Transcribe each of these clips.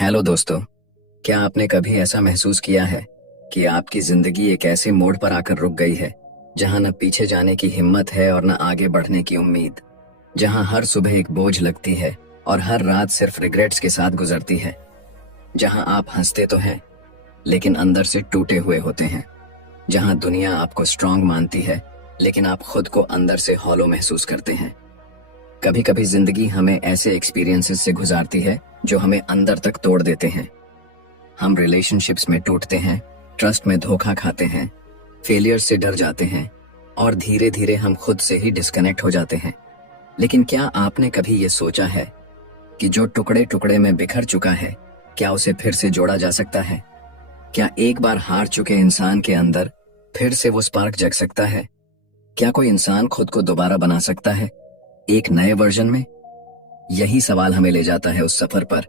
Hello दोस्तों। क्या आपने कभी ऐसा महसूस किया है कि आपकी जिंदगी एक ऐसे मोड़ पर आकर रुक गई है जहां न पीछे जाने की हिम्मत है और न आगे बढ़ने की उम्मीद, जहां हर सुबह एक बोझ लगती है और हर रात सिर्फ रिग्रेट्स के साथ गुजरती है, जहां आप हंसते तो हैं लेकिन अंदर से टूटे हुए होते हैं, जहां दुनिया आपको स्ट्रांग मानती है लेकिन आप खुद को अंदर से हॉलो महसूस करते हैं। कभी कभी जिंदगी हमें ऐसे एक्सपीरियंसेस से गुजारती है जो हमें अंदर तक तोड़ देते हैं। हम रिलेशनशिप्स में टूटते हैं, ट्रस्ट में धोखा खाते हैं, फेलियर से डर जाते हैं और धीरे धीरे हम खुद से ही डिस्कनेक्ट हो जाते हैं। लेकिन क्या आपने कभी ये सोचा है कि जो टुकड़े टुकड़े में बिखर चुका है, क्या उसे फिर से जोड़ा जा सकता है? क्या एक बार हार चुके इंसान के अंदर फिर से वो स्पार्क जग सकता है? क्या कोई इंसान खुद को दोबारा बना सकता है एक नए वर्जन में? यही सवाल हमें ले जाता है उस सफर पर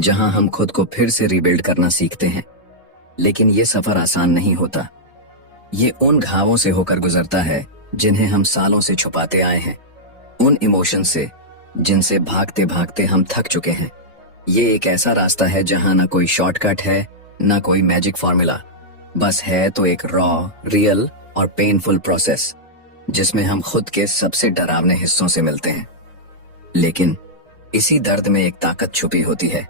जहां हम खुद को फिर से रीबिल्ड करना सीखते हैं। लेकिन ये सफर आसान नहीं होता। ये उन घावों से होकर गुजरता है जिन्हें हम सालों से छुपाते आए हैं, उन इमोशन से जिनसे भागते भागते हम थक चुके हैं। ये एक ऐसा रास्ता है जहां ना कोई शॉर्टकट है, ना कोई मैजिक फॉर्मूला, बस है तो एक रॉ, रियल और पेनफुल प्रोसेस जिसमें हम खुद के सबसे डरावने हिस्सों से मिलते हैं। लेकिन इसी दर्द में एक ताकत छुपी होती है,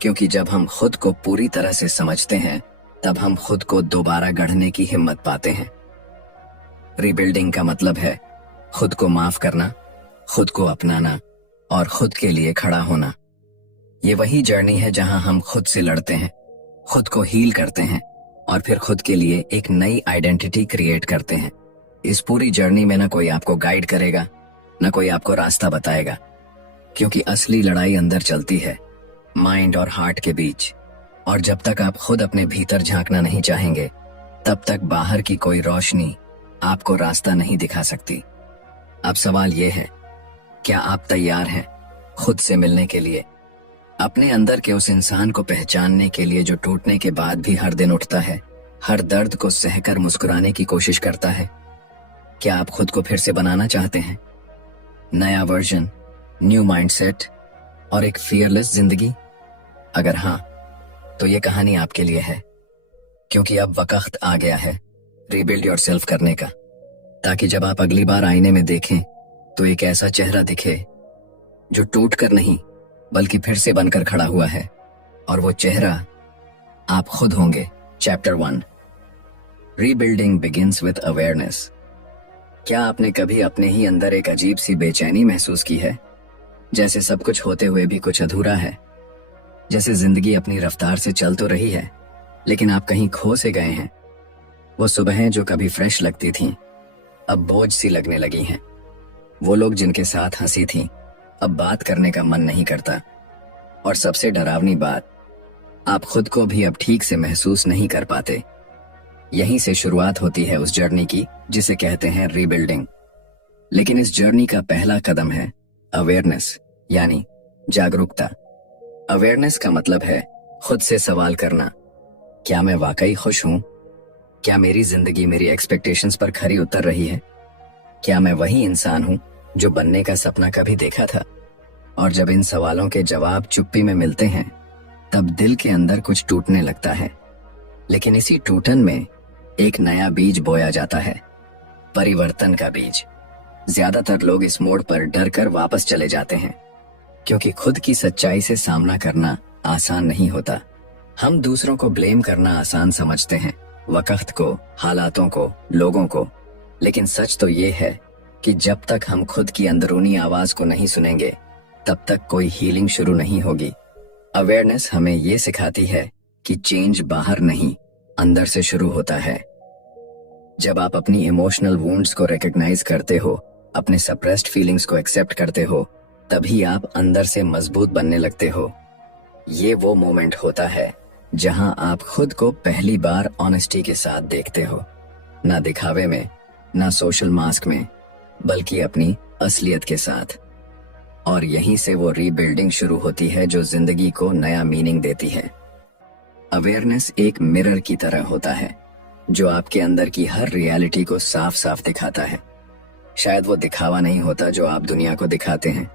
क्योंकि जब हम खुद को पूरी तरह से समझते हैं तब हम खुद को दोबारा गढ़ने की हिम्मत पाते हैं। रीबिल्डिंग का मतलब है खुद को माफ करना, खुद को अपनाना और खुद के लिए खड़ा होना। ये वही जर्नी है जहां हम खुद से लड़ते हैं, खुद को हील करते हैं और फिर खुद के लिए एक नई आइडेंटिटी क्रिएट करते हैं। इस पूरी जर्नी में ना कोई आपको गाइड करेगा, ना कोई आपको रास्ता बताएगा, क्योंकि असली लड़ाई अंदर चलती है, माइंड और हार्ट के बीच। और जब तक आप खुद अपने भीतर झांकना नहीं चाहेंगे तब तक बाहर की कोई रोशनी आपको रास्ता नहीं दिखा सकती। अब सवाल ये है, क्या आप तैयार हैं खुद से मिलने के लिए, अपने अंदर के उस इंसान को पहचानने के लिए जो टूटने के बाद भी हर दिन उठता है, हर दर्द को सहकर मुस्कुराने की कोशिश करता है? क्या आप खुद को फिर से बनाना चाहते हैं? नया वर्जन, न्यू माइंडसेट और एक फियरलेस जिंदगी? अगर हाँ, तो ये कहानी आपके लिए है, क्योंकि अब वक्त आ गया है रीबिल्ड योरसेल्फ करने का, ताकि जब आप अगली बार आईने में देखें तो एक ऐसा चेहरा दिखे जो टूट कर नहीं बल्कि फिर से बनकर खड़ा हुआ है। और वो चेहरा आप खुद होंगे। Chapter 1, rebuilding begins with awareness. क्या आपने कभी अपने ही अंदर एक अजीब सी बेचैनी महसूस की है, जैसे सब कुछ होते हुए भी कुछ अधूरा है, जैसे जिंदगी अपनी रफ्तार से चल तो रही है लेकिन आप कहीं खो से गए हैं? वो सुबहें जो कभी फ्रेश लगती थीं अब बोझ सी लगने लगी हैं। वो लोग जिनके साथ हंसी थीं अब बात करने का मन नहीं करता। और सबसे डरावनी बात, आप खुद को भी अब ठीक से महसूस नहीं कर पाते। यहीं से शुरुआत होती है उस जर्नी की जिसे कहते हैं रीबिल्डिंग। लेकिन इस जर्नी का पहला कदम है अवेयरनेस, यानी जागरूकता। अवेयरनेस का मतलब है खुद से सवाल करना, क्या मैं वाकई खुश हूं? क्या मेरी जिंदगी मेरी एक्सपेक्टेशंस पर खरी उतर रही है? क्या मैं वही इंसान हूं जो बनने का सपना कभी देखा था? और जब इन सवालों के जवाब चुप्पी में मिलते हैं तब दिल के अंदर कुछ टूटने लगता है। लेकिन इसी टूटन में एक नया बीज बोया जाता है, परिवर्तन का बीज। ज्यादातर लोग इस मोड़ पर डर कर वापस चले जाते हैं, क्योंकि खुद की सच्चाई से सामना करना आसान नहीं होता। हम दूसरों को ब्लेम करना आसान समझते हैं, वक्त को, हालातों को, लोगों को। लेकिन सच तो ये है कि जब तक हम खुद की अंदरूनी आवाज को नहीं सुनेंगे तब तक कोई हीलिंग शुरू नहीं होगी। अवेयरनेस हमें ये सिखाती है कि चेंज बाहर नहीं, अंदर से शुरू होता है। जब आप अपनी इमोशनल वुंड्स को रिकॉग्नाइज करते हो, अपने सप्रेस्ड फीलिंग्स को एक्सेप्ट करते हो, तभी आप अंदर से मजबूत बनने लगते हो। ये वो मोमेंट होता है जहां आप खुद को पहली बार ऑनेस्टी के साथ देखते हो, ना दिखावे में, ना सोशल मास्क में, बल्कि अपनी असलियत के साथ। और यहीं से वो रीबिल्डिंग शुरू होती है जो जिंदगी को नया मीनिंग देती है। अवेयरनेस एक मिरर की तरह होता है जो आपके अंदर की हर रियलिटी को साफ साफ दिखाता है। शायद वो दिखावा नहीं होता जो आप दुनिया को दिखाते हैं,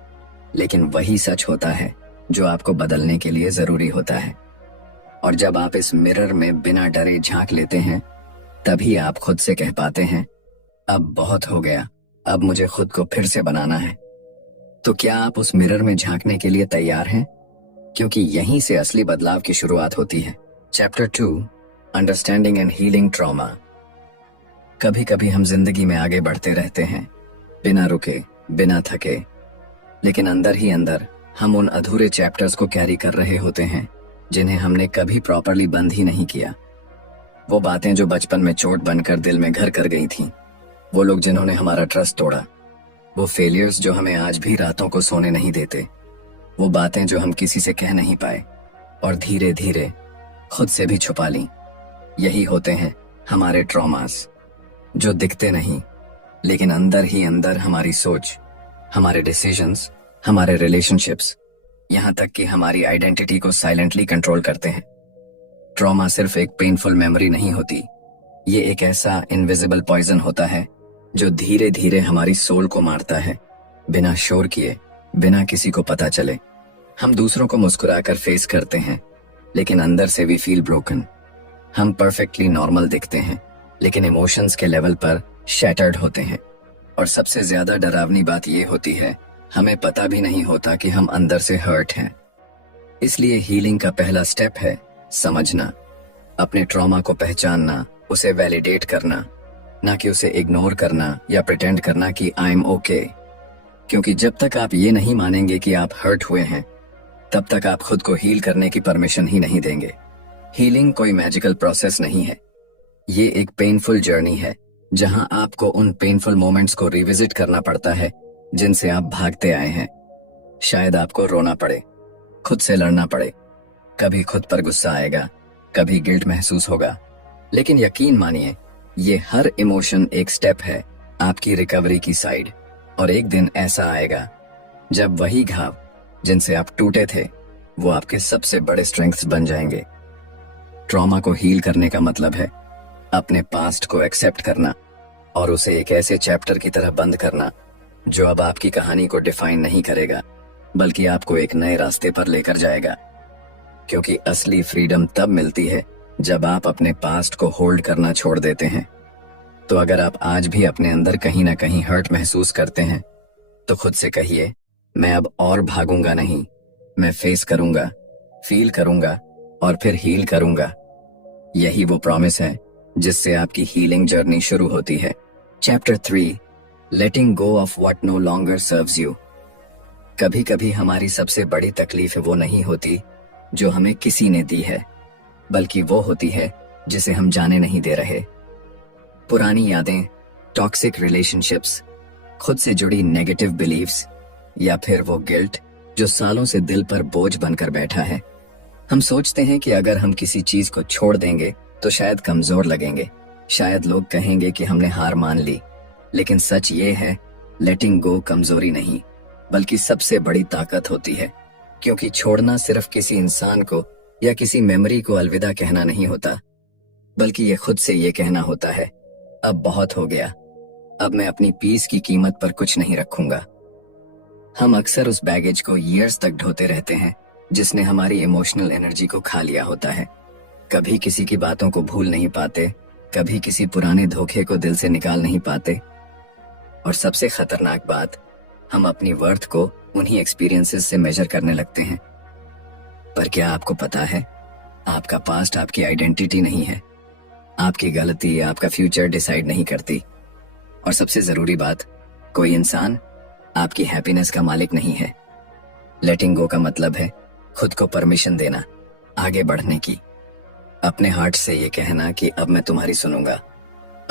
लेकिन वही सच होता है जो आपको बदलने के लिए जरूरी होता है। और जब आप इस मिरर में बिना डरे झांक लेते हैं, तभी आप खुद से कह पाते हैं, अब बहुत हो गया, अब मुझे खुद को फिर से बनाना है। तो क्या आप उस मिरर में झांकने के लिए तैयार हैं? क्योंकि यहीं से असली बदलाव की शुरुआत होती है। Chapter 2, understanding and healing trauma. कभी कभी हम जिंदगी में आगे बढ़ते रहते हैं, बिना रुके, बिना थके, लेकिन अंदर ही अंदर हम उन अधूरे चैप्टर्स को कैरी कर रहे होते हैं जिन्हें हमने कभी प्रॉपरली बंद ही नहीं किया। वो बातें जो बचपन में चोट बनकर दिल में घर कर गई थीं, वो लोग जिन्होंने हमारा ट्रस्ट तोड़ा, वो फेलियर्स जो हमें आज भी रातों को सोने नहीं देते, वो बातें जो हम किसी से कह नहीं पाए और धीरे धीरे खुद से भी छुपा ली। यही होते हैं हमारे ट्रॉमास, जो दिखते नहीं लेकिन अंदर ही अंदर हमारी सोच, हमारे डिसीजंस, हमारे रिलेशनशिप्स, यहाँ तक कि हमारी आइडेंटिटी को साइलेंटली कंट्रोल करते हैं। ट्रॉमा सिर्फ एक पेनफुल मेमोरी नहीं होती, ये एक ऐसा इनविजिबल पॉइजन होता है जो धीरे धीरे हमारी सोल को मारता है, बिना शोर किए, बिना किसी को पता चले। हम दूसरों को मुस्कुराकर फेस करते हैं, लेकिन अंदर से वी फील ब्रोकन। हम परफेक्टली नॉर्मल दिखते हैं, लेकिन इमोशंस के लेवल पर शैटर्ड होते हैं। और सबसे ज्यादा डरावनी बात यह होती है, हमें पता भी नहीं होता कि हम अंदर से हर्ट हैं। इसलिए हीलिंग का पहला स्टेप है समझना, अपने ट्रॉमा को पहचानना, उसे वैलिडेट करना, ना कि उसे इग्नोर करना या प्रिटेंड करना कि आई एम ओके। क्योंकि जब तक आप ये नहीं मानेंगे कि आप हर्ट हुए हैं, तब तक आप खुद को हील करने की परमिशन ही नहीं देंगे। हीलिंग कोई मैजिकल प्रोसेस नहीं है, ये एक पेनफुल जर्नी है जहां आपको उन पेनफुल मोमेंट्स को रिविजिट करना पड़ता है जिनसे आप भागते आए हैं। शायद आपको रोना पड़े, खुद से लड़ना पड़े, कभी खुद पर गुस्सा आएगा, कभी गिल्ट महसूस होगा, लेकिन यकीन मानिए ये हर इमोशन एक स्टेप है आपकी रिकवरी की साइड। और एक दिन ऐसा आएगा जब वही घाव जिनसे आप टूटे थे वो आपके सबसे बड़े स्ट्रेंथ्स बन जाएंगे। ट्रॉमा को हील करने का मतलब है अपने पास्ट को एक्सेप्ट करना और उसे एक ऐसे चैप्टर की तरह बंद करना जो अब आपकी कहानी को डिफाइन नहीं करेगा, बल्कि आपको एक नए रास्ते पर लेकर जाएगा। क्योंकि असली फ्रीडम तब मिलती है जब आप अपने पास्ट को होल्ड करना छोड़ देते हैं। तो अगर आप आज भी अपने अंदर कहीं ना कहीं हर्ट महसूस करते हैं, तो खुद से कहिए, मैं अब और भागूंगा नहीं, मैं फेस करूंगा, फील करूंगा और फिर हील करूंगा। यही वो प्रॉमिस है जिससे आपकी हीलिंग जर्नी शुरू होती है। Chapter 3, letting go of what no longer serves you. कभी कभी हमारी सबसे बड़ी तकलीफ वो नहीं होती जो हमें किसी ने दी है, बल्कि वो होती है जिसे हम जाने नहीं दे रहे। पुरानी यादें, टॉक्सिक रिलेशनशिप्स, खुद से जुड़ी नेगेटिव बिलीव्स, या फिर वो गिल्ट जो सालों से दिल पर बोझ बनकर बैठा है। हम सोचते हैं कि अगर हम किसी चीज को छोड़ देंगे तो शायद कमजोर लगेंगे, शायद लोग कहेंगे कि हमने हार मान ली। लेकिन सच ये है, लेटिंग गो कमजोरी नहीं, बल्कि सबसे बड़ी ताकत होती है। क्योंकि छोड़ना सिर्फ किसी इंसान को या किसी मेमोरी को अलविदा कहना नहीं होता, बल्कि ये खुद से ये कहना होता है, अब बहुत हो गया, अब मैं अपनी पीस की कीमत पर कुछ नहीं रखूंगा। हम अक्सर उस बैगेज को ईयर्स तक ढोते रहते हैं जिसने हमारी इमोशनल एनर्जी को खा लिया होता है। कभी किसी की बातों को भूल नहीं पाते, कभी किसी पुराने धोखे को दिल से निकाल नहीं पाते, और सबसे खतरनाक बात, हम अपनी वर्थ को उन्हीं एक्सपीरियंसेस से मेजर करने लगते हैं। पर क्या आपको पता है, आपका पास्ट आपकी आइडेंटिटी नहीं है, आपकी गलती आपका फ्यूचर डिसाइड नहीं करती। और सबसे जरूरी बात, कोई इंसान आपकी हैप्पीनेस का मालिक नहीं है। लेटिंग गो का मतलब है खुद को परमिशन देना आगे बढ़ने की। अपने हार्ट से ये कहना कि अब मैं तुम्हारी सुनूंगा,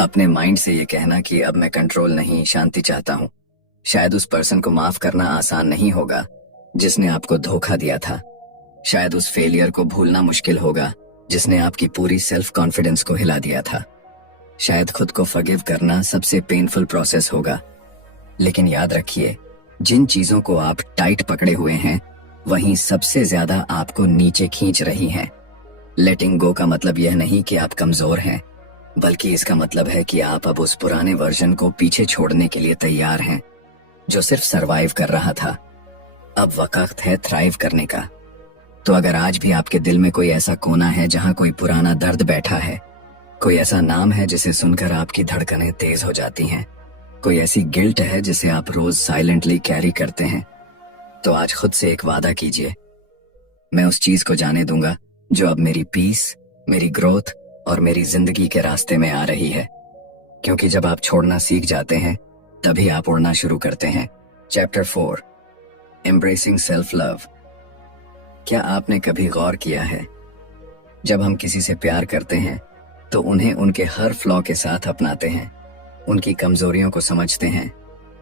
अपने माइंड से ये कहना कि अब मैं कंट्रोल नहीं, शांति चाहता हूँ। शायद उस पर्सन को माफ करना आसान नहीं होगा जिसने आपको धोखा दिया था, शायद उस फेलियर को भूलना मुश्किल होगा जिसने आपकी पूरी सेल्फ कॉन्फिडेंस को हिला दिया था, शायद खुद को फॉरगिव करना सबसे पेनफुल प्रोसेस होगा। लेकिन याद रखिए, जिन चीजों को आप टाइट पकड़े हुए हैं वहीं सबसे ज्यादा आपको नीचे खींच रही हैं। लेटिंग गो का मतलब यह नहीं कि आप कमजोर हैं, बल्कि इसका मतलब है कि आप अब उस पुराने वर्जन को पीछे छोड़ने के लिए तैयार हैं जो सिर्फ सरवाइव कर रहा था। अब वक्त है थ्राइव करने का। तो अगर आज भी आपके दिल में कोई ऐसा कोना है जहां कोई पुराना दर्द बैठा है, कोई ऐसा नाम है जिसे सुनकर आपकी धड़कनें तेज हो जाती हैं, कोई ऐसी गिल्ट है जिसे आप रोज साइलेंटली कैरी करते हैं, तो आज खुद से एक वादा कीजिए, मैं उस चीज को जाने दूंगा जो अब मेरी पीस, मेरी ग्रोथ और मेरी जिंदगी के रास्ते में आ रही है। क्योंकि जब आप छोड़ना सीख जाते हैं तभी आप उड़ना शुरू करते हैं। Chapter 4, embracing self love. क्या आपने कभी गौर किया है, जब हम किसी से प्यार करते हैं तो उन्हें उनके हर फ्लॉ के साथ अपनाते हैं, उनकी कमजोरियों को समझते हैं,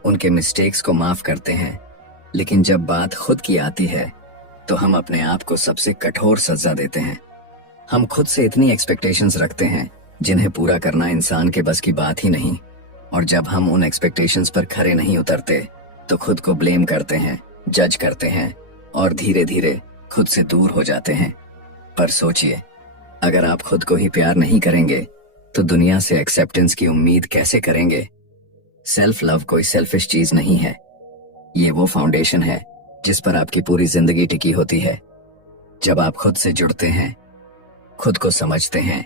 उनके मिस्टेक्स को माफ करते हैं, लेकिन जब बात खुद की आती है तो हम अपने आप को सबसे कठोर सजा देते हैं। हम खुद से इतनी एक्सपेक्टेशंस रखते हैं जिन्हें पूरा करना इंसान के बस की बात ही नहीं, और जब हम उन एक्सपेक्टेशंस पर खरे नहीं उतरते तो खुद को ब्लेम करते हैं, जज करते हैं और धीरे धीरे खुद से दूर हो जाते हैं। पर सोचिए, अगर आप खुद को ही प्यार नहीं करेंगे तो दुनिया से एक्सेप्टेंस की उम्मीद कैसे करेंगे? सेल्फ लव कोई सेल्फिश चीज नहीं है, ये वो फाउंडेशन है जिस पर आपकी पूरी जिंदगी टिकी होती है। जब आप खुद से जुड़ते हैं, खुद को समझते हैं,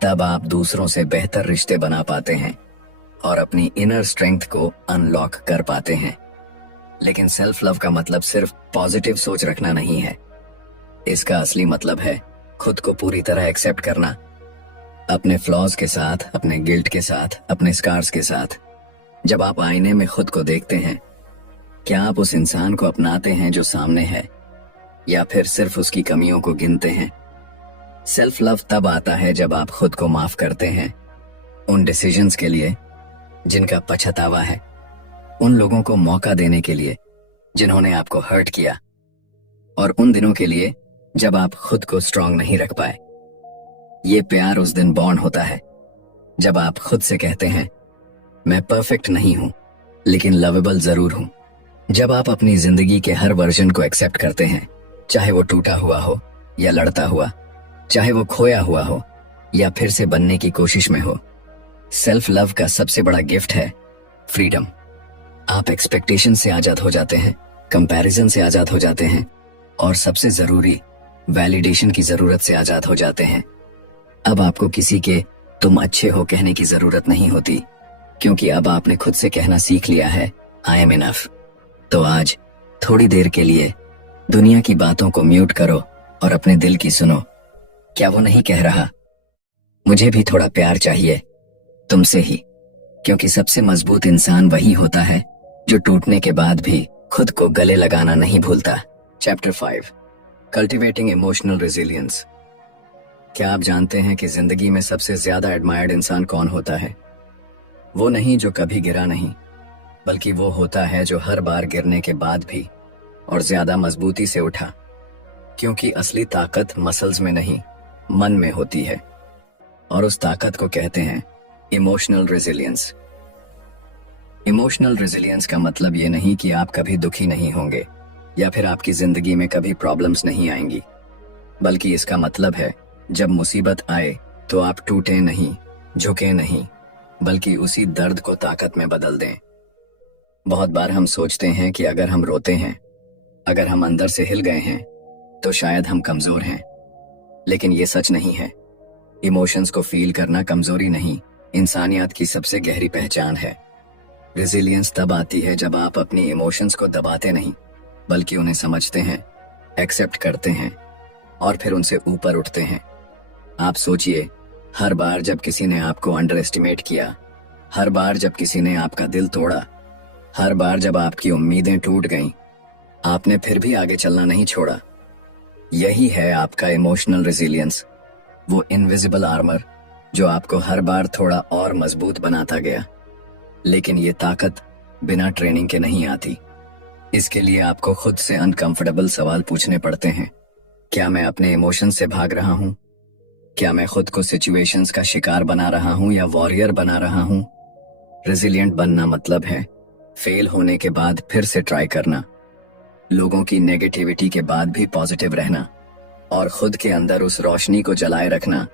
तब आप दूसरों से बेहतर रिश्ते बना पाते हैं और अपनी इनर स्ट्रेंथ को अनलॉक कर पाते हैं। लेकिन सेल्फ लव का मतलब सिर्फ पॉजिटिव सोच रखना नहीं है। इसका असली मतलब है खुद को पूरी तरह एक्सेप्ट करना, अपने फ्लॉज के साथ, अपने गिल्ट के साथ, अपने स्कार्स के साथ। जब आप आईने में खुद को देखते हैं, क्या आप उस इंसान को अपनाते हैं जो सामने है, या फिर सिर्फ उसकी कमियों को गिनते हैं? सेल्फ लव तब आता है जब आप खुद को माफ करते हैं उन डिसीजंस के लिए जिनका पछतावा है, उन लोगों को मौका देने के लिए जिन्होंने आपको हर्ट किया, और उन दिनों के लिए जब आप खुद को स्ट्रांग नहीं रख पाए। ये प्यार उस दिन बॉर्न होता है जब आप खुद से कहते हैं, मैं परफेक्ट नहीं हूं लेकिन लवेबल जरूर हूं। जब आप अपनी जिंदगी के हर वर्जन को एक्सेप्ट करते हैं, चाहे वो टूटा हुआ हो या लड़ता हुआ, चाहे वो खोया हुआ हो या फिर से बनने की कोशिश में हो। सेल्फ लव का सबसे बड़ा गिफ्ट है फ्रीडम। आप एक्सपेक्टेशन से आजाद हो जाते हैं, कंपैरिजन से आजाद हो जाते हैं, और सबसे जरूरी वैलिडेशन की जरूरत से आजाद हो जाते हैं। अब आपको किसी के तुम अच्छे हो कहने की जरूरत नहीं होती, क्योंकि अब आपने खुद से कहना सीख लिया है, आई एम इनफ। तो आज थोड़ी देर के लिए दुनिया की बातों को म्यूट करो और अपने दिल की सुनो। क्या वो नहीं कह रहा, मुझे भी थोड़ा प्यार चाहिए तुमसे ही? क्योंकि सबसे मजबूत इंसान वही होता है जो टूटने के बाद भी खुद को गले लगाना नहीं भूलता। Chapter 5, cultivating emotional resilience. क्या आप जानते हैं कि जिंदगी में सबसे ज्यादा एडमायर्ड इंसान कौन होता है? वो नहीं जो कभी गिरा नहीं, बल्कि वो होता है जो हर बार गिरने के बाद भी और ज्यादा मजबूती से उठा। क्योंकि असली ताकत मसल्स में नहीं, मन में होती है, और उस ताकत को कहते हैं इमोशनल रेजिलियंस। इमोशनल रेजिलियंस का मतलब ये नहीं कि आप कभी दुखी नहीं होंगे या फिर आपकी जिंदगी में कभी प्रॉब्लम्स नहीं आएंगी, बल्कि इसका मतलब है जब मुसीबत आए तो आप टूटे नहीं, झुके नहीं, बल्कि उसी दर्द को ताकत में बदल दें। बहुत बार हम सोचते हैं कि अगर हम रोते हैं, अगर हम अंदर से हिल गए हैं, तो शायद हम कमजोर हैं, लेकिन ये सच नहीं है। इमोशंस को फील करना कमजोरी नहीं, इंसानियत की सबसे गहरी पहचान है। रेजिलियंस तब आती है जब आप अपनी इमोशंस को दबाते नहीं, बल्कि उन्हें समझते हैं, एक्सेप्ट करते हैं और फिर उनसे ऊपर उठते हैं। आप सोचिए, हर बार जब किसी ने आपको अंडर एस्टिमेट किया, हर बार जब किसी ने आपका दिल तोड़ा, हर बार जब आपकी उम्मीदें टूट गईं, आपने फिर भी आगे चलना नहीं छोड़ा। यही है आपका इमोशनल रेजिलियंस, वो इनविजिबल आर्मर जो आपको हर बार थोड़ा और मजबूत बनाता गया। लेकिन ये ताकत बिना ट्रेनिंग के नहीं आती। इसके लिए आपको खुद से अनकंफर्टेबल सवाल पूछने पड़ते हैं। क्या मैं अपने इमोशन से भाग रहा हूं? क्या मैं खुद को सिचुएशंस का शिकार बना रहा हूं या वॉरियर बना रहा हूं? रेजिलिएंट बनना मतलब है फेल होने के बाद फिर से ट्राई करना, लोगों की नेगेटिविटी के बाद भी पॉजिटिव रहना, और खुद के अंदर उस रोशनी को जलाए रखना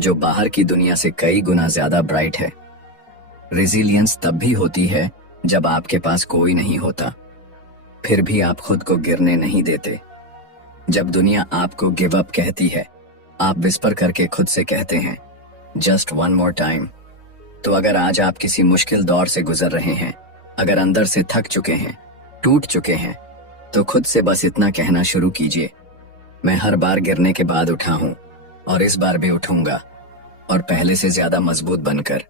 जो बाहर की दुनिया से कई गुना ज्यादा ब्राइट है। रेजिलियंस तब भी होती है जब आपके पास कोई नहीं होता, फिर भी आप खुद को गिरने नहीं देते। जब दुनिया आपको गिव अप कहती है, आप विस्पर करके खुद से कहते हैं, जस्ट वन मोर टाइम। तो अगर आज आप किसी मुश्किल दौर से गुजर रहे हैं, अगर अंदर से थक चुके हैं, टूट चुके हैं, तो खुद से बस इतना कहना शुरू कीजिए, मैं हर बार गिरने के बाद उठा हूं और इस बार भी उठूंगा, और पहले से ज्यादा मजबूत बनकर।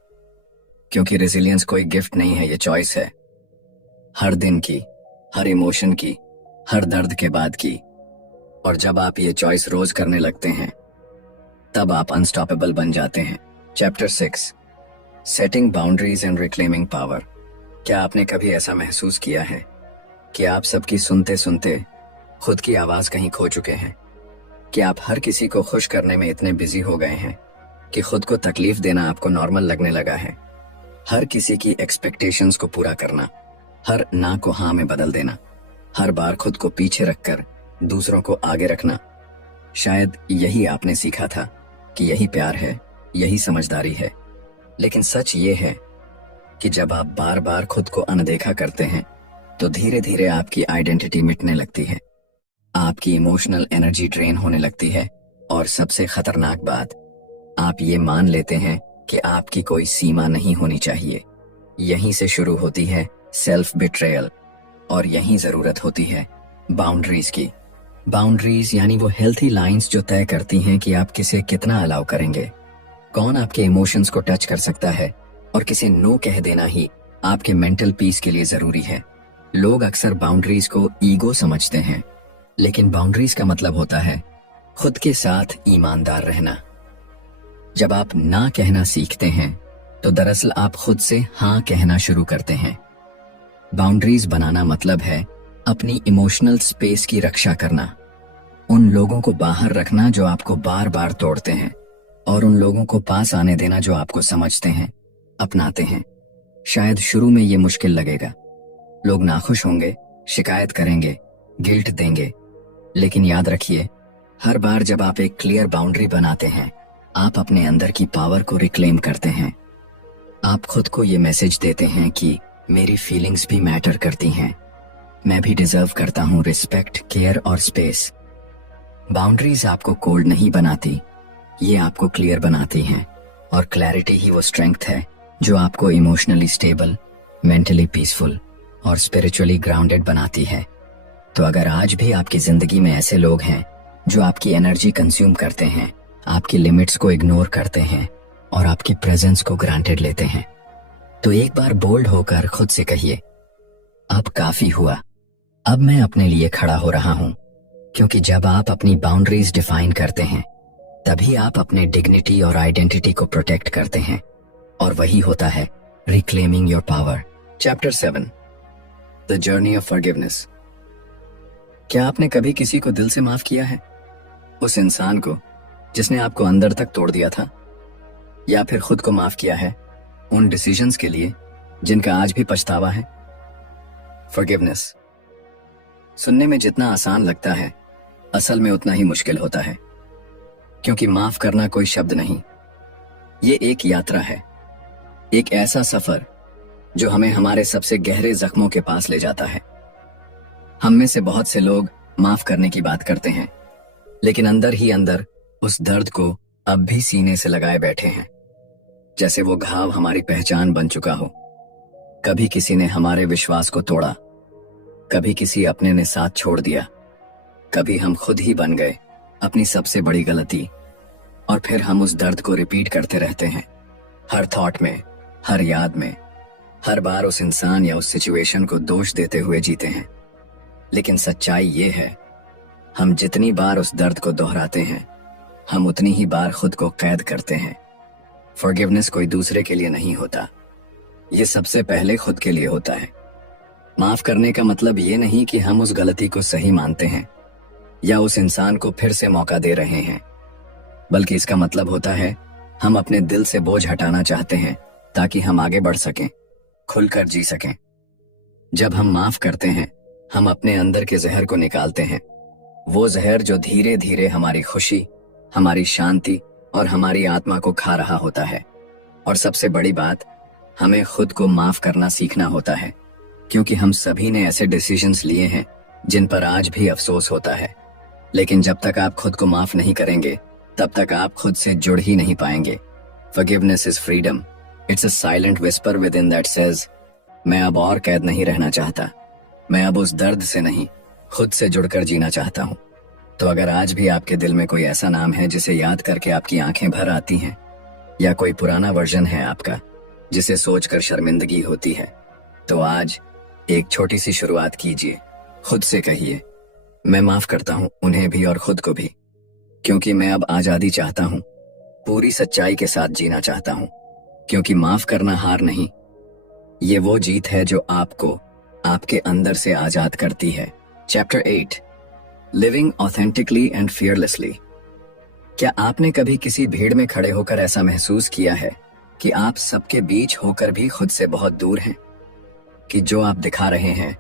क्योंकि रेजिलियंस कोई गिफ्ट नहीं है, ये चॉइस है। हर दिन की, हर इमोशन की, हर दर्द के बाद की। और जब आप ये चॉइस रोज करने लगते हैं, तब आप अनस्टॉपेबल बन जाते हैं। Chapter 6, setting boundaries and reclaiming power. क्या आपने कभी ऐसा महसूस किया है कि आप सबकी सुनते सुनते खुद की आवाज कहीं खो चुके हैं? कि आप हर किसी को खुश करने में इतने बिजी हो गए हैं कि खुद को तकलीफ देना आपको नॉर्मल लगने लगा है। हर किसी की एक्सपेक्टेशंस को पूरा करना, हर ना को हाँ में बदल देना, हर बार खुद को पीछे रखकर दूसरों को आगे रखना। शायद यही आपने सीखा था कि यही प्यार है, यही समझदारी है। लेकिन सच ये है कि जब आप बार बार खुद को अनदेखा करते हैं, तो धीरे धीरे आपकी आइडेंटिटी मिटने लगती है, आपकी इमोशनल एनर्जी ड्रेन होने लगती है, और सबसे खतरनाक बात, आप ये मान लेते हैं कि आपकी कोई सीमा नहीं होनी चाहिए। यहीं से शुरू होती है सेल्फ बिट्रेयल, और यहीं जरूरत होती है बाउंड्रीज की। बाउंड्रीज यानी वो हेल्थी लाइंस जो तय करती हैं कि आप किसे कितना अलाउ करेंगे, कौन आपके इमोशंस को टच कर सकता है, और किसे नो कह देना ही आपके मेंटल पीस के लिए जरूरी है। लोग अक्सर बाउंड्रीज को ईगो समझते हैं, लेकिन बाउंड्रीज का मतलब होता है खुद के साथ ईमानदार रहना। जब आप ना कहना सीखते हैं, तो दरअसल आप खुद से हाँ कहना शुरू करते हैं। बाउंड्रीज बनाना मतलब है अपनी इमोशनल स्पेस की रक्षा करना, उन लोगों को बाहर रखना जो आपको बार बार तोड़ते हैं, और उन लोगों को पास आने देना जो आपको समझते हैं, अपनाते हैं। शायद शुरू में ये मुश्किल लगेगा, लोग नाखुश होंगे, शिकायत करेंगे, गिल्ट देंगे, लेकिन याद रखिए, हर बार जब आप एक क्लियर बाउंड्री बनाते हैं, आप अपने अंदर की पावर को रिक्लेम करते हैं। आप खुद को ये मैसेज देते हैं कि मेरी फीलिंग्स भी मैटर करती हैं, मैं भी डिजर्व करता हूँ रिस्पेक्ट, केयर और स्पेस। बाउंड्रीज आपको कोल्ड नहीं बनाती, ये आपको क्लियर बनाती हैं, और क्लैरिटी ही वो स्ट्रेंथ है जो आपको इमोशनली स्टेबल, मेंटली पीसफुल और स्पिरिचुअली ग्राउंडेड बनाती है। तो अगर आज भी आपकी जिंदगी में ऐसे लोग हैं जो आपकी एनर्जी कंज्यूम करते हैं, आपकी लिमिट्स को इग्नोर करते हैं और आपकी प्रेजेंस को ग्रांटेड लेते हैं, तो एक बार बोल्ड होकर खुद से कहिए, अब काफी हुआ, अब मैं अपने लिए खड़ा हो रहा हूं। क्योंकि जब आप अपनी बाउंड्रीज डिफाइन करते हैं, तभी आप अपने डिग्निटी और आइडेंटिटी को प्रोटेक्ट करते हैं, और वही होता है reclaiming your power. Chapter 7, the journey of forgiveness. क्या आपने कभी किसी को दिल से माफ किया है? उस इंसान को जिसने आपको अंदर तक तोड़ दिया था? या फिर खुद को माफ किया है उन डिसीजंस के लिए जिनका आज भी पछतावा है? फॉरगिवनेस सुनने में जितना आसान लगता है, असल में उतना ही मुश्किल होता है। क्योंकि माफ करना कोई शब्द नहीं, ये एक यात्रा है, एक ऐसा सफर जो हमें हमारे सबसे गहरे जख्मों के पास ले जाता है। हम में से बहुत से लोग माफ करने की बात करते हैं, लेकिन अंदर ही अंदर उस दर्द को अब भी सीने से लगाए बैठे हैं, जैसे वो घाव हमारी पहचान बन चुका हो। कभी किसी ने हमारे विश्वास को तोड़ा, कभी किसी अपने ने साथ छोड़ दिया, कभी हम खुद ही बन गए अपनी सबसे बड़ी गलती, और फिर हम उस दर्द को रिपीट करते रहते हैं, हर थॉट में, हर याद में, हर बार उस इंसान या उस सिचुएशन को दोष देते हुए जीते हैं। लेकिन सच्चाई ये है, हम जितनी बार उस दर्द को दोहराते हैं, हम उतनी ही बार खुद को कैद करते हैं। फॉरगिवनेस कोई दूसरे के लिए नहीं होता, ये सबसे पहले खुद के लिए होता है। माफ करने का मतलब ये नहीं कि हम उस गलती को सही मानते हैं या उस इंसान को फिर से मौका दे रहे हैं, बल्कि इसका मतलब होता है हम अपने दिल से बोझ हटाना चाहते हैं ताकि हम आगे बढ़ सकें, खुलकर जी सकें। जब हम माफ करते हैं, हम अपने अंदर के जहर को निकालते हैं, वो जहर जो धीरे धीरे हमारी खुशी, हमारी शांति और हमारी आत्मा को खा रहा होता है। और सबसे बड़ी बात, हमें खुद को माफ करना सीखना होता है, क्योंकि हम सभी ने ऐसे डिसीजंस लिए हैं जिन पर आज भी अफसोस होता है। लेकिन जब तक आप खुद को माफ नहीं करेंगे तब तक आप खुद से जुड़ ही नहीं पाएंगे। Forgiveness is freedom. It's a silent whisper within that says, मैं अब और कैद नहीं रहना चाहता। मैं अब उस दर्द से नहीं, खुद से जुड़कर जीना चाहता हूँ। तो अगर आज भी आपके दिल में कोई ऐसा नाम है जिसे याद करके आपकी आंखें भर आती हैं, या कोई पुराना वर्जन है आपका जिसे सोचकर शर्मिंदगी होती है, तो आज एक छोटी सी शुरुआत कीजिए। खुद से कहिए, मैं माफ करता हूँ उन्हें भी और खुद को भी, क्योंकि मैं अब आजादी चाहता हूँ। पूरी सच्चाई के साथ जीना चाहता हूँ, क्योंकि माफ करना हार नहीं, ये वो जीत है जो आपको आपके अंदर से आजाद करती है। Chapter 8, living authentically and fearlessly. क्या आपने कभी किसी भीड़ में खड़े होकर ऐसा महसूस किया है कि आप सबके बीच होकर भी खुद से बहुत दूर हैं, कि जो आप दिखा रहे हैं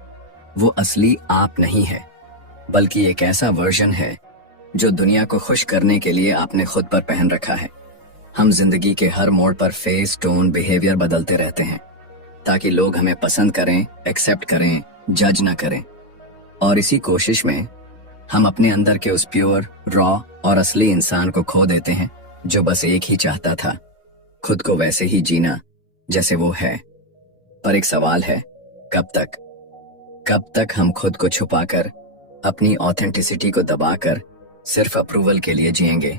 वो असली आप नहीं है, बल्कि एक ऐसा वर्जन है जो दुनिया को खुश करने के लिए आपने खुद पर पहन रखा है। हम जिंदगी के हर मोड़ पर फेस, टोन, बिहेवियर बदलते रहते हैं ताकि लोग हमें पसंद करें, एक्सेप्ट करें, जज न करें। और इसी कोशिश में हम अपने अंदर के उस प्योर, रॉ और असली इंसान को खो देते हैं जो बस एक ही चाहता था, खुद को वैसे ही जीना जैसे वो है। पर एक सवाल है, कब तक? कब तक हम खुद को छुपाकर, अपनी ऑथेंटिसिटी को दबाकर सिर्फ अप्रूवल के लिए जिएंगे?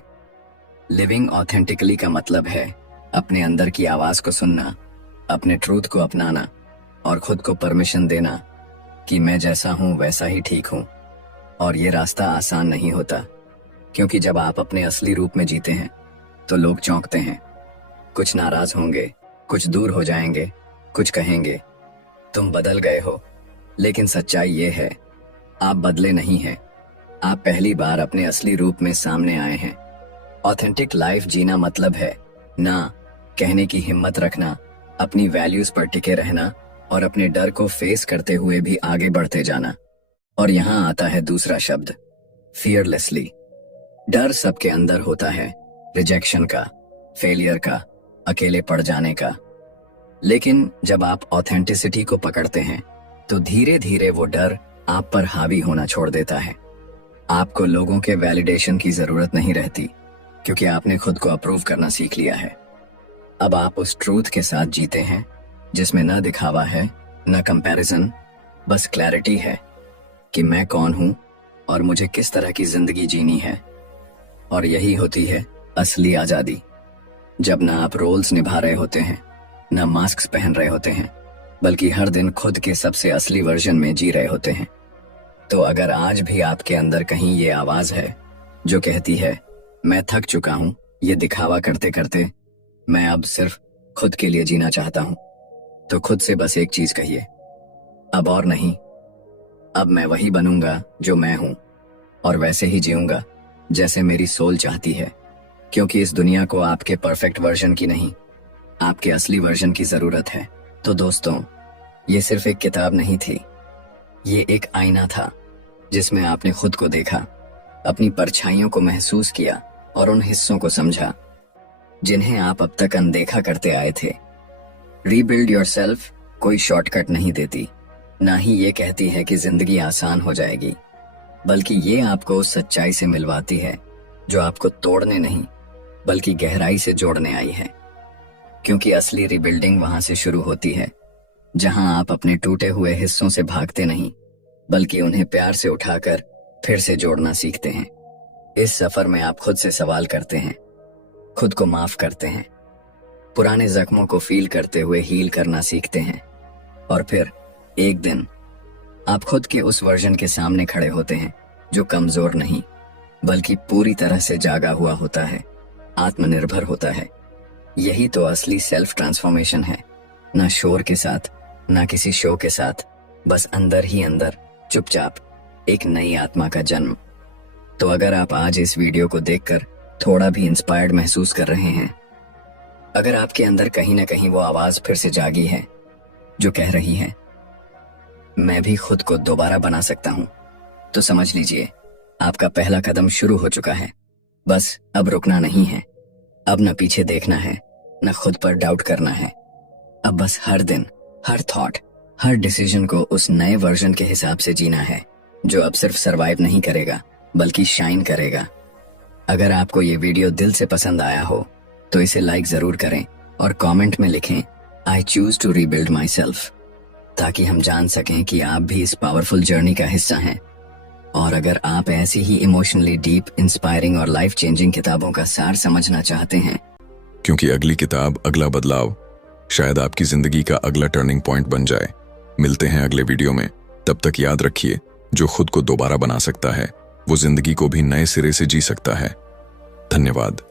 लिविंग ऑथेंटिकली का मतलब है अपने अंदर की आवाज को सुनना, अपने ट्रूथ को अपनाना और खुद को परमिशन देना कि मैं जैसा हूं वैसा ही ठीक हूं। और ये रास्ता आसान नहीं होता, क्योंकि जब आप अपने असली रूप में जीते हैं तो लोग चौंकते हैं, कुछ नाराज होंगे, कुछ दूर हो जाएंगे, कुछ कहेंगे तुम बदल गए हो। लेकिन सच्चाई ये है, आप बदले नहीं हैं, आप पहली बार अपने असली रूप में सामने आए हैं। ऑथेंटिक लाइफ जीना मतलब है ना कहने की हिम्मत रखना, अपनी वैल्यूज पर टिके रहना और अपने डर को फेस करते हुए भी आगे बढ़ते जाना। और यहाँ आता है दूसरा शब्द, फियरलेसली। डर सबके अंदर होता है, रिजेक्शन का, फेलियर का, अकेले पड़ जाने का। लेकिन जब आप ऑथेंटिसिटी को पकड़ते हैं तो धीरे धीरे वो डर आप पर हावी होना छोड़ देता है। आपको लोगों के वैलिडेशन की जरूरत नहीं रहती, क्योंकि आपने खुद को अप्रूव करना सीख लिया है। अब आप उस ट्रूथ के साथ जीते हैं जिसमें न दिखावा है, न कंपैरिजन, बस क्लैरिटी है कि मैं कौन हूं और मुझे किस तरह की जिंदगी जीनी है। और यही होती है असली आजादी, जब ना आप रोल्स निभा रहे होते हैं, न मास्क पहन रहे होते हैं, बल्कि हर दिन खुद के सबसे असली वर्जन में जी रहे होते हैं। तो अगर आज भी आपके अंदर कहीं ये आवाज है जो कहती है मैं थक चुका हूं ये दिखावा करते करते, मैं अब सिर्फ खुद के लिए जीना चाहता हूं, तो खुद से बस एक चीज कहिए, अब और नहीं। अब मैं वही बनूंगा जो मैं हूं और वैसे ही जीऊंगा जैसे मेरी सोल चाहती है, क्योंकि इस दुनिया को आपके परफेक्ट वर्जन की नहीं, आपके असली वर्जन की जरूरत है। तो दोस्तों, ये सिर्फ एक किताब नहीं थी, ये एक आईना था जिसमें आपने खुद को देखा, अपनी परछाइयों को महसूस किया और उन हिस्सों को समझा जिन्हें आप अब तक अनदेखा करते आए थे। रीबिल्ड योरसेल्फ कोई शॉर्टकट नहीं देती, ना ही ये कहती है कि जिंदगी आसान हो जाएगी, बल्कि ये आपको उस सच्चाई से मिलवाती है जो आपको तोड़ने नहीं बल्कि गहराई से जोड़ने आई है। क्योंकि असली रिबिल्डिंग वहां से शुरू होती है जहां आप अपने टूटे हुए हिस्सों से भागते नहीं, बल्कि उन्हें प्यार से उठाकर फिर से जोड़ना सीखते हैं। इस सफर में आप खुद से सवाल करते हैं, खुद को माफ करते हैं, पुराने जख्मों को फील करते हुए हील करना सीखते हैं, और फिर एक दिन आप खुद के उस वर्जन के सामने खड़े होते हैं जो कमजोर नहीं बल्कि पूरी तरह से जागा हुआ होता है, आत्मनिर्भर होता है। यही तो असली सेल्फ ट्रांसफॉर्मेशन है, ना शोर के साथ, ना किसी शो के साथ, बस अंदर ही अंदर चुपचाप एक नई आत्मा का जन्म। तो अगर आप आज इस वीडियो को देखकर थोड़ा भी इंस्पायर्ड महसूस कर रहे हैं, अगर आपके अंदर कहीं ना कहीं वो आवाज फिर से जागी है जो कह रही है मैं भी खुद को दोबारा बना सकता हूं, तो समझ लीजिए आपका पहला कदम शुरू हो चुका है। बस अब रुकना नहीं है, अब न पीछे देखना है, न खुद पर डाउट करना है। अब बस हर दिन, हर थॉट, हर डिसीजन को उस नए वर्जन के हिसाब से जीना है, जो अब सिर्फ सरवाइव नहीं करेगा बल्कि शाइन करेगा। अगर आपको ये वीडियो दिल से पसंद आया हो तो इसे लाइक जरूर करें और कमेंट में लिखें I choose to rebuild myself, ताकि हम जान सकें कि आप भी इस पावरफुल जर्नी का हिस्सा हैं। और अगर आप ऐसी ही इमोशनली डीप, इंस्पायरिंग और लाइफ चेंजिंग किताबों का सार समझना चाहते हैं, क्योंकि अगली किताब, अगला बदलाव शायद आपकी जिंदगी का अगला टर्निंग पॉइंट बन जाए। मिलते हैं अगले वीडियो में। तब तक याद रखिए, जो खुद को दोबारा बना सकता है वो जिंदगी को भी नए सिरे से जी सकता है। धन्यवाद।